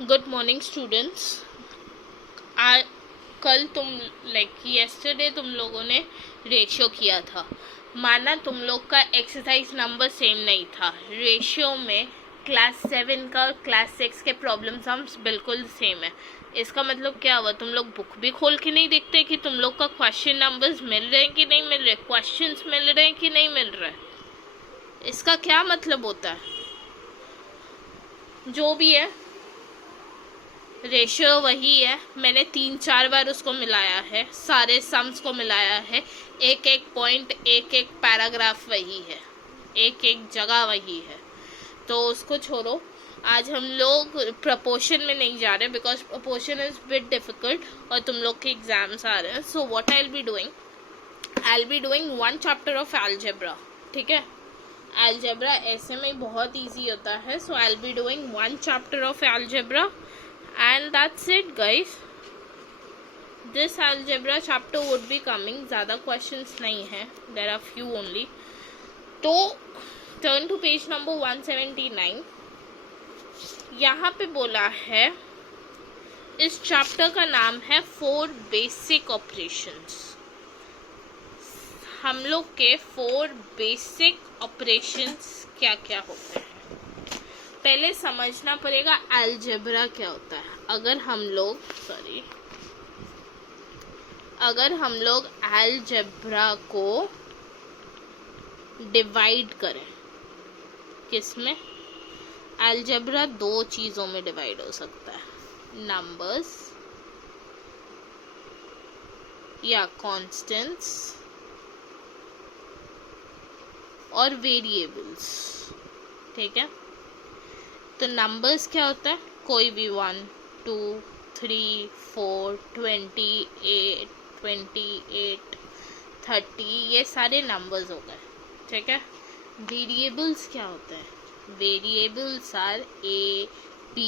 Good morning students. कल तुम yesterday तुम लोगों ने रेशियो किया था। माना तुम लोग का एक्सरसाइज नंबर सेम नहीं था। रेशियो में क्लास 7 का और क्लास 6 के प्रॉब्लम सम्स बिल्कुल सेम है। इसका मतलब क्या हुआ? तुम लोग बुक भी खोल के नहीं देखते कि तुम लोग का क्वेश्चन नंबर्स मिल रहे हैं कि नहीं मिल रहे, क्वेश्चंस मिल रहे हैं कि नहीं मिल रहे। इसका क्या मतलब होता है? जो भी है, रेशियो वही है। मैंने 3-4 बार उसको मिलाया है, सारे सम्स को मिलाया है। एक एक पॉइंट, एक एक पैराग्राफ वही है, एक एक जगह वही है। तो उसको छोड़ो। आज हम लोग प्रपोर्शन में नहीं जा रहे because proportion is bit difficult और तुम लोग के एग्जाम्स आ रहे हैं। So what I will be doing 1 chapter of algebra. ठीक है, अलजेब्रा ऐसे में बहुत ईजी होता है। So I will be doing 1 chapter of algebra and that's it guys. This algebra chapter would be coming. ज़्यादा questions नहीं है, there are few only. तो turn to page number 179. यहाँ पे बोला है, इस चैप्टर का नाम है 4 बेसिक ऑपरेशंस। हम लोग के 4 बेसिक ऑपरेशंस क्या क्या होते हैं पहले समझना पड़ेगा। अलजेब्रा क्या होता है? अगर हम लोग अलजेब्रा को डिवाइड करें, किसमें? अलजेब्रा 2 चीज़ों में डिवाइड हो सकता है, नंबर्स या कांस्टेंट्स और वेरिएबल्स। ठीक है, तो नंबर्स क्या होता है? कोई भी 1, 2, 3, 4, 28, 30, ये सारे नंबर्स हो गए। ठीक है, वेरिएबल्स क्या होते हैं? Variables are A, B,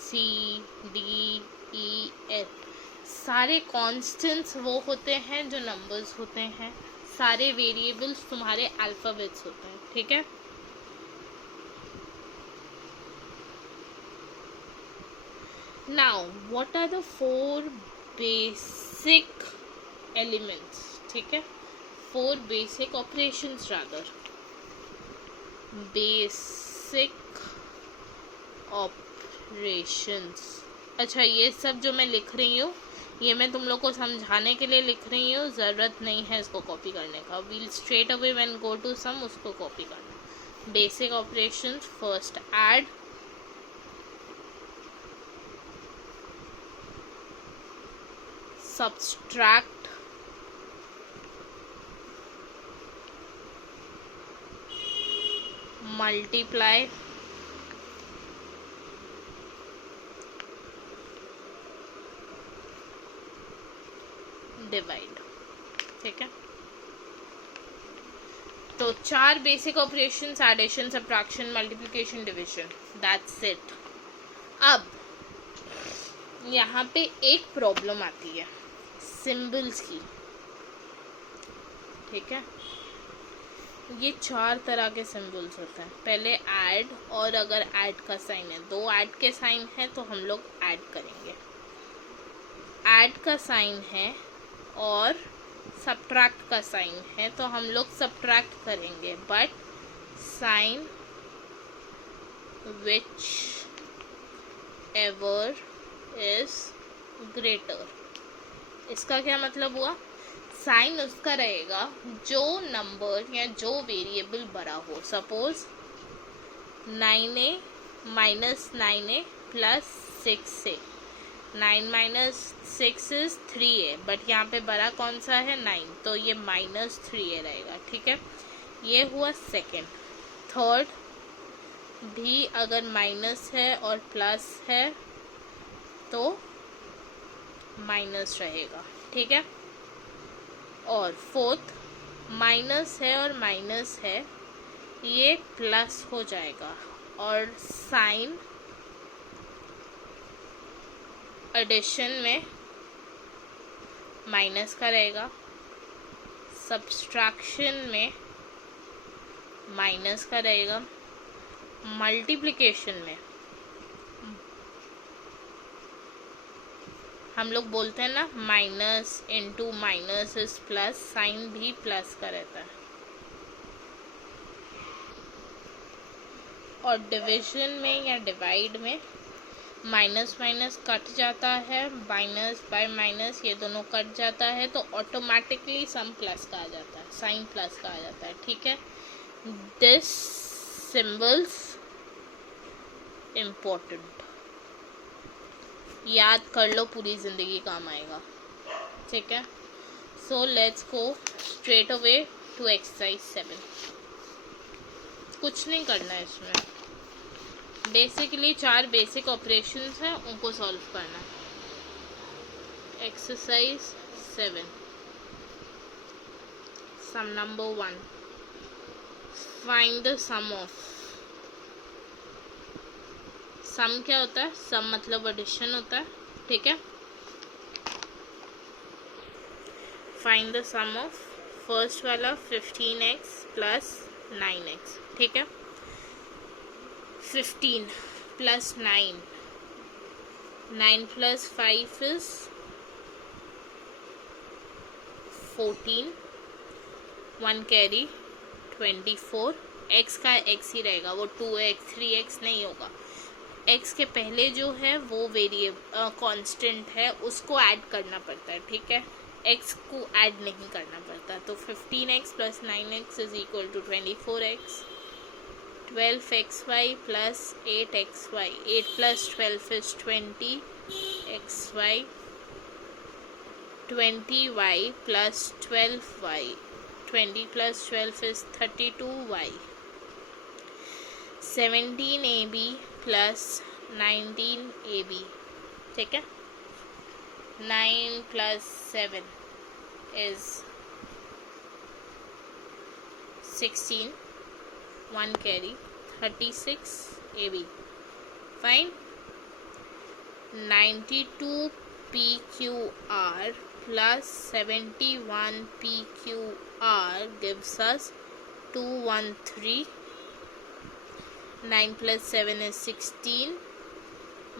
C, D, E, F। सारे कॉन्स्टेंट्स वो होते हैं जो नंबर्स होते हैं। सारे वेरिएबल्स तुम्हारे अल्फ़ाबेट्स होते हैं। ठीक है, now what are the 4 basic elements? ठीक है, 4 basic operations rather, basic operations। अच्छा, ये सब जो मैं लिख रही हूँ ये मैं तुम लोग को समझाने के लिए लिख रही हूँ, ज़रूरत नहीं है इसको कॉपी करने का। We'll straight away when go to sum उसको कॉपी करना। Basic operations, first add, subtract, multiply, divide. ठीक है, तो 4 basic operations, addition, subtraction, multiplication, division, that's it. अब यहाँ पे एक प्रॉब्लम आती है सिंबल्स की। ठीक है, ये 4 तरह के सिंबल्स होते हैं। पहले ऐड, और अगर ऐड का साइन है, 2 ऐड के साइन है तो हम लोग ऐड करेंगे। ऐड का साइन है और सब्ट्रैक्ट का साइन है तो हम लोग सब्ट्रैक्ट करेंगे, but sign whichever is greater. इसका क्या मतलब हुआ? साइन उसका रहेगा जो नंबर या जो वेरिएबल बड़ा हो। Suppose 9a minus 9a plus 6a, 9 minus 6 is 3a, but यहाँ पे बड़ा कौन सा है? 9, तो ये माइनस 3a रहेगा। ठीक है, ये हुआ सेकेंड। थर्ड भी अगर माइनस है और प्लस है तो माइनस रहेगा। ठीक है, और फोर्थ माइनस है और माइनस है, ये प्लस हो जाएगा और साइन एडिशन में माइनस का रहेगा, सब्सट्रैक्शन में माइनस का रहेगा, मल्टीप्लिकेशन में हम लोग बोलते हैं ना minus into minus is plus, sign भी प्लस का रहता है। और डिवीजन में या डिवाइड में माइनस माइनस कट जाता है, माइनस बाय माइनस ये दोनों कट जाता है, तो ऑटोमेटिकली सम प्लस का आ जाता है, साइन प्लस का आ जाता है। ठीक है, दिस सिंबल्स इम्पोर्टेंट, याद कर लो, पूरी जिंदगी काम आएगा। ठीक है, so let's go straight away to exercise 7। कुछ नहीं करना है इसमें, बेसिकली 4 बेसिक ऑपरेशंस हैं, उनको सॉल्व करना है। Exercise 7, sum number 1, find the sum of. Sum क्या होता है? सम मतलब एडिशन होता है। ठीक है, find the sum of first वाला 15x प्लस 9x। ठीक है, 15 plus 9, 9 plus 5 is 14, 1 carry 24, x का x ही रहेगा, वो 2x 3x नहीं होगा। x के पहले जो है वो वेरिएबल कांस्टेंट है, उसको ऐड करना पड़ता है। ठीक है, x को ऐड नहीं करना पड़ता। तो 15x plus 9x is equal to 24x, 12xy plus 8xy, 8 plus 12 is 20xy, 20y plus 12y, 20 plus 12 is 32y, 17ab plus 19ab। ठीक है, 9 plus 7 is 16, 1 carry 36 AB। Fine, 92 PQR plus 71 PQR gives us 213. 9 plus 7 is 16,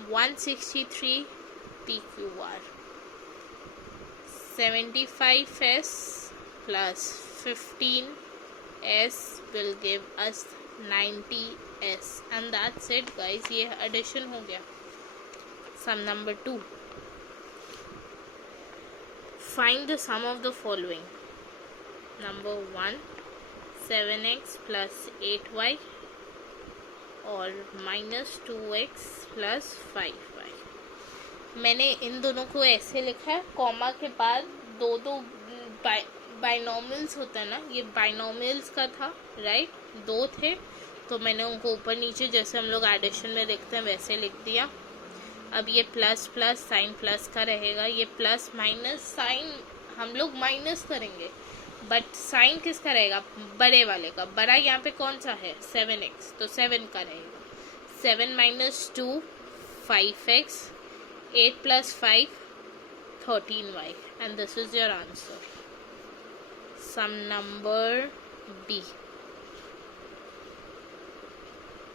163 PQR। 75S plus 15S will give us 90S, and that's it guys, ये addition हो गया। Sum number 2, find the sum of the following। Number 1, 7x plus 8y और minus 2x plus 5y। मैंने इन दोनों को ऐसे लिखा है, कॉमा के बाद दो बाइनोमियल्स होता है ना, ये बाइनोमियल्स का था, राइट, 2 थे, तो मैंने उनको ऊपर नीचे जैसे हम लोग एडिशन में लिखते हैं वैसे लिख दिया। अब ये प्लस प्लस साइन प्लस का रहेगा, ये प्लस माइनस साइन हम लोग माइनस करेंगे, बट साइन किसका रहेगा? बड़े वाले का। बड़ा यहाँ पे कौन सा है? 7x, तो 7 का रहेगा। 7 minus 2 5x, 8 plus 5 13y, and this is your answer। Sum number B,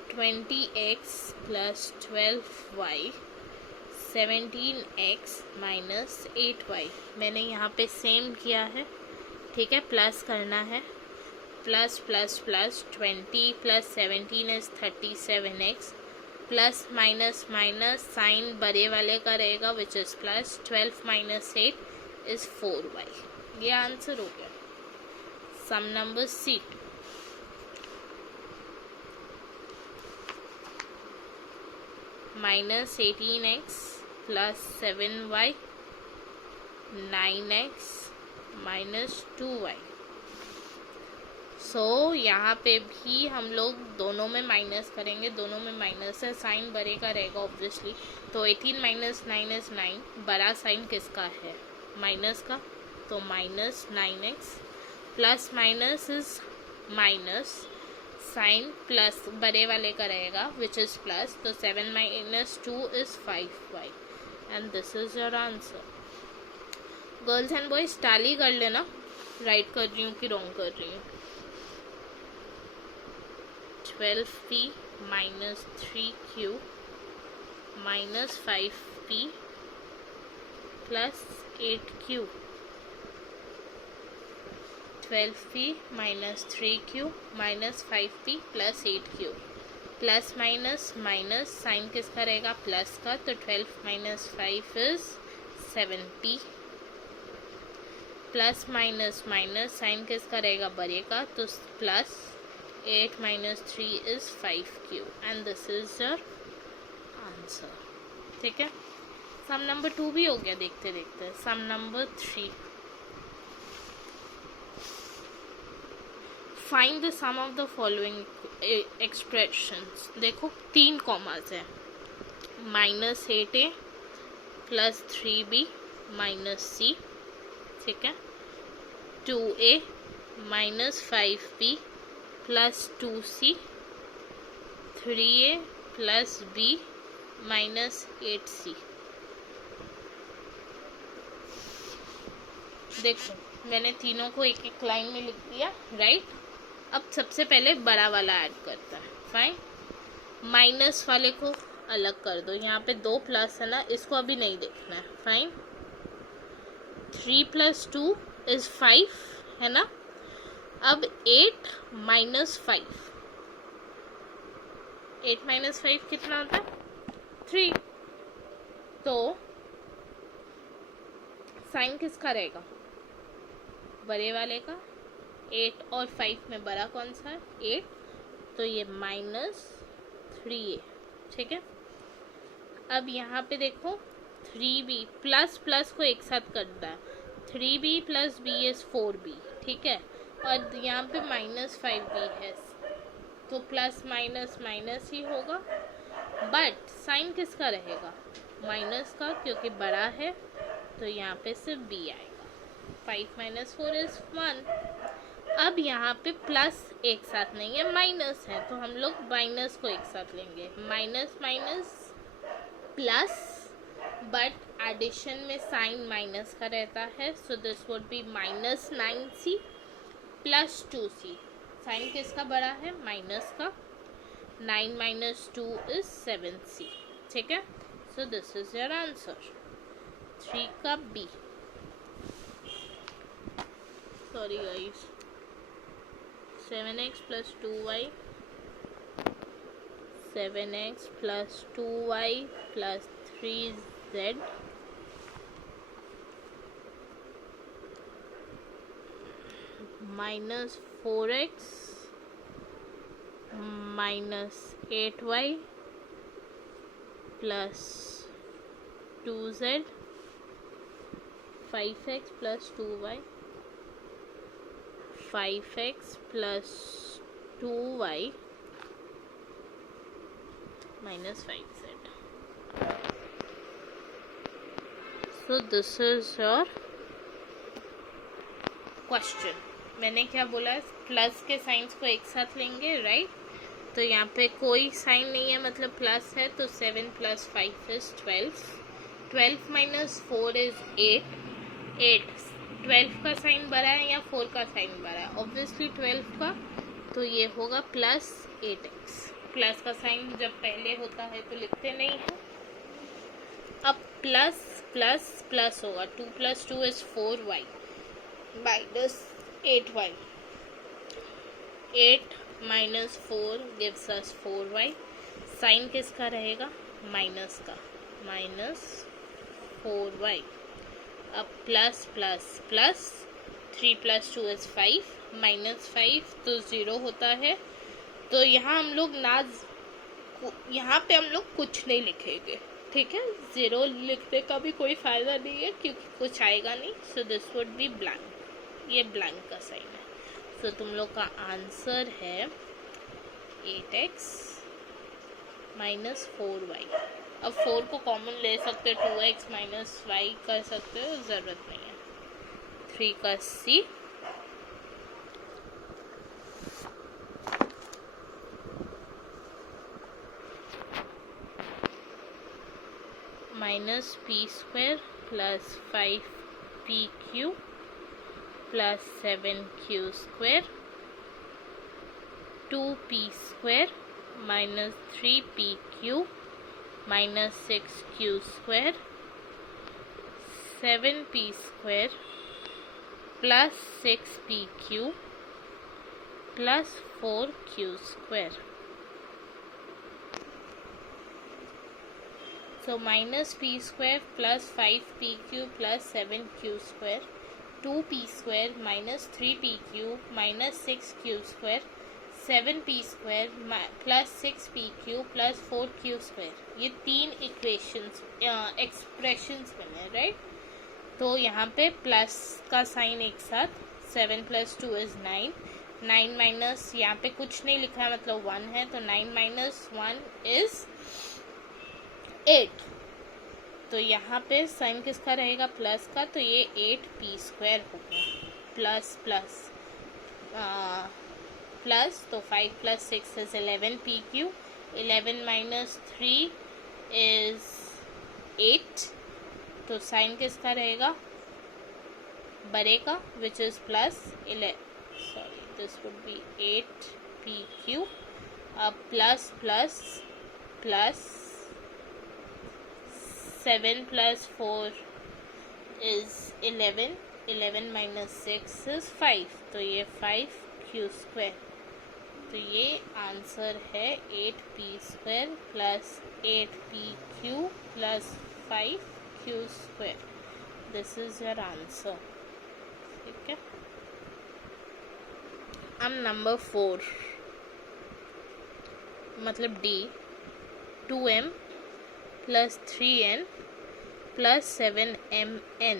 20x plus 12y, 17x minus 8y। मैंने यहाँ पे सेम किया है, ठीक है, प्लस करना है, plus plus plus 20 plus 17 is 37x, plus minus minus sign बड़े वाले का रहेगा which is plus, 12 minus 8 is 4y। ये आंसर हो गया। Sum number C, minus 18x plus 7y, 9x minus 2y। So यहाँ पे भी हम लोग दोनों में माइनस करेंगे, दोनों में माइनस है, साइन बड़े का रहेगा ऑब्वियसली, तो 18 माइनस 9 इज 9, बड़ा साइन किसका है? माइनस का, तो minus 9x, plus minus is minus, sign plus बड़े वाले का रहेगा विच इज प्लस, तो 7 minus 2 is 5y, and this is your answer. Girls and boys tally कर लेना, राइट कर रही हूँ कि रॉन्ग कर रही हूँ। 12p minus 3q minus 5p plus 8q, 12p minus 3q minus 5p plus 8q, plus minus minus, sign किसका रहेगा, प्लस का, तो 12 minus 5 is 7p, plus minus minus, sign किसका रहेगा, बड़े का, तो plus 8 minus 3 is 5q and this is your answer. ठीक है, सम नंबर 2 भी हो गया देखते देखते। Sum number 3, find the sum of the following expressions. देखो 3 कॉमास है, minus 8a plus 3b minus c, ठीक है, 2a minus 5b plus 2c, 3a plus b minus 8c। देखो मैंने तीनों को एक एक लाइन में लिख दिया, राइट। अब सबसे पहले बड़ा वाला ऐड करता है, फाइन। माइनस वाले को अलग कर दो, यहाँ पे 2 प्लस है ना, इसको अभी नहीं देखना है, फाइन। 3 प्लस 2 इज 5 है ना। अब 8 माइनस 5, 8 माइनस 5 कितना होता है, 3। तो साइन किसका रहेगा, बड़े वाले का। 8 और 5 में बड़ा कौन सा है, 8, तो ये माइनस 3a, ठीक है। अब यहाँ पे देखो 3b, प्लस प्लस को एक साथ करता है, 3b plus b is 4b, ठीक है। और यहाँ पे माइनस 5b है, तो प्लस माइनस माइनस ही होगा, बट साइन किसका रहेगा, माइनस का, क्योंकि बड़ा है, तो यहाँ पे सिर्फ b आएगा। 5 माइनस 4 इज 1। अब यहाँ पे प्लस एक साथ नहीं है, माइनस है, तो हम लोग माइनस को एक साथ लेंगे, minus minus plus, but addition में साइन माइनस का रहता है, so this would be minus 9c plus 2c। Sign किसका बड़ा है, माइनस का। 9 माइनस 2 इज 7c, ठीक है। So this is your answer, 3 का b। Sorry guys, 7x plus 2y, 7x plus 2y plus 3z minus 4x minus 8y plus 2z, 5x plus 2y, 5x plus 2y minus 5z. So this is your question. मैंने क्या बोला, plus के science को एक साथ लेंगे, right. तो यहाँ पे कोई साइन नहीं है, मतलब प्लस है, तो 7 प्लस 5 इज 12, 12 माइनस 4 इज 8, 8 12 का साइन बड़ा है या 4 का साइन बड़ा है, ऑब्वियसली 12 का, तो ये होगा प्लस 8x। प्लस का साइन जब पहले होता है तो लिखते नहीं है। अब प्लस प्लस प्लस होगा, 2 plus 2 is 4y minus 8y, 8 minus 4 gives us 4y। Sign किसका रहेगा, माइनस का, माइनस 4y। अब plus plus plus, 3 plus 2 is 5, minus 5 तो 0 होता है। तो यहाँ हम लोग यहाँ पे हम लोग कुछ नहीं लिखेंगे, ठीक है। 0 लिखने का भी कोई फ़ायदा नहीं है, क्योंकि कुछ आएगा नहीं। सो दिस वुड बी ब्लैंक, ये ब्लैंक का साइन है। सो तुम लोग का आंसर है 8x माइनस 4y। अब 4 को कॉमन ले सकते हो, 2x माइनस y कर सकते हो, ज़रूरत नहीं है। 3 का c, minus p square plus 5pq plus 7q square, 2p square minus 3pq minus 6q square, 7p² plus 6pq plus 4q². So minus p² plus 5pq plus 7q², 2p² minus 3pq minus 6q², 7p² plus 6pq plus 4q². ये 3 equations expressions बने, right. तो यहाँ पे plus का sign एक साथ, 7 + 2 = 9, 9 minus यहाँ पे कुछ नहीं लिखा है मतलब 1 है, तो 9 - 1 = 8. तो यहाँ पे साइन किसका रहेगा, प्लस का, तो ये 8p² हो गया. प्लस प्लस प्लस, तो 5 + 6 = 11pq, 11 - 3 = 8. तो साइन किसका रहेगा, बड़े का, विच is plus 11, sorry this would B 8pq. अब प्लस प्लस प्लस 7 + 4 = 11, 11 - 6 = 5, तो ये 5q². तो ये आंसर है 8p² plus 8pq plus 5q². This is your answer. ठीक है. अब नंबर 4 मतलब D, 2m plus 3n plus 7mn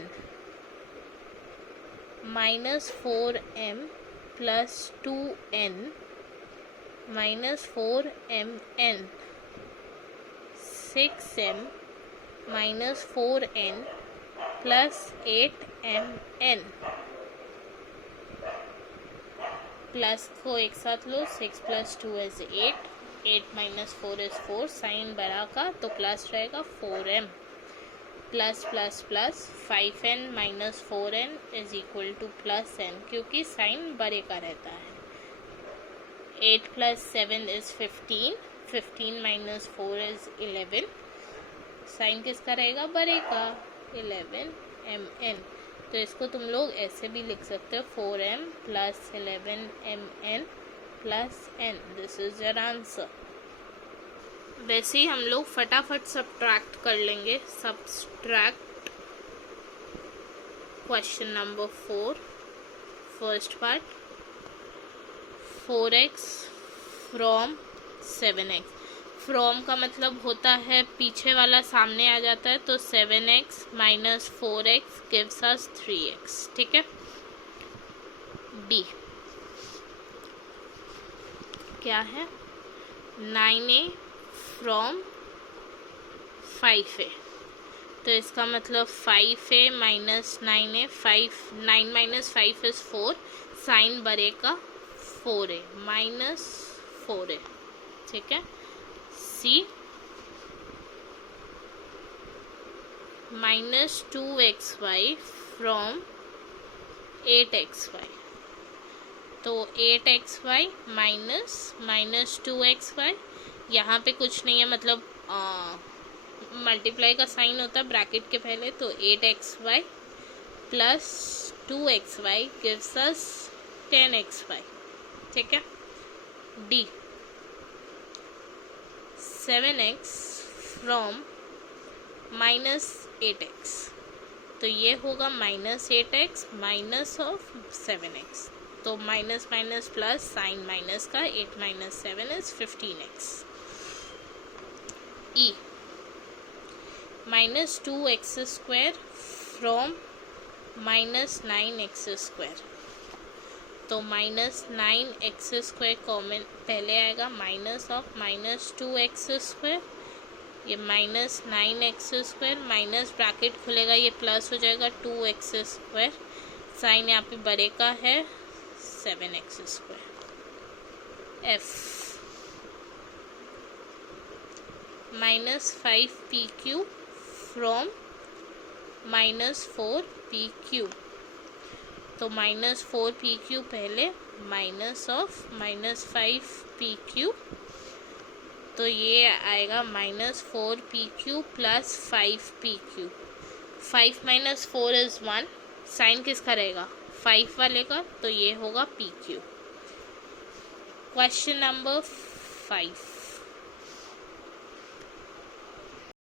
minus 4m plus 2n minus 4mn, 6m minus 4n plus 8mn. Plus को एक साथ लो, 6 + 2 = 8, 8 - 4 = 4, साइन बड़ा का तो प्लस रहेगा 4m, plus plus plus 5n minus 4n = plus n, क्योंकि साइन बड़े का रहता है. 8 + 7 = 15, 15 - 4 = 11, साइन किसका रहेगा, बड़े का, 11mn. तो इसको तुम लोग ऐसे भी लिख सकते हो, 4m plus 11mn plus n. This is your answer. वैसे ही हम लोग फटाफट सब्ट्रैक्ट कर लेंगे. Subtract question number 4, first part. 4x from 7x. From का मतलब होता है पीछे वाला सामने आ जाता है, तो 7x minus 4x gives us 3x. ठीक है. D क्या है, 9a फ्रॉम 5a. तो इसका मतलब 5a minus 9a, 9 - 5 = 4, साइन बड़े का 4a minus 4a. ठीक है. C minus 2xy from 8xy. तो 8xy minus 2xy, यहाँ पे कुछ नहीं है, मतलब मल्टीप्लाई का साइन होता है ब्रैकेट के पहले, तो 8xy plus 2xy gives us 10xy. ठीक है. D 7x from -8x. तो ये होगा -8x माइनस ऑफ 7x. तो minus minus plus, sign minus का, 8 - 7 = 15x. E -2x² from -9x². तो -9x² कॉमन पहले आएगा, माइनस ऑफ -2x², ये -9x² माइनस ब्रैकेट खुलेगा, ये प्लस हो जाएगा 2x², साइन यहाँ पे बड़े का है 7x². F -5pq from -4pq. तो -4pq पहले, माइनस ऑफ -5pq, तो ये आएगा -4pq plus 5pq. 5 - 4 is 1, sign किसका रहेगा 5 वाले का, तो ये होगा PQ। Question number 5।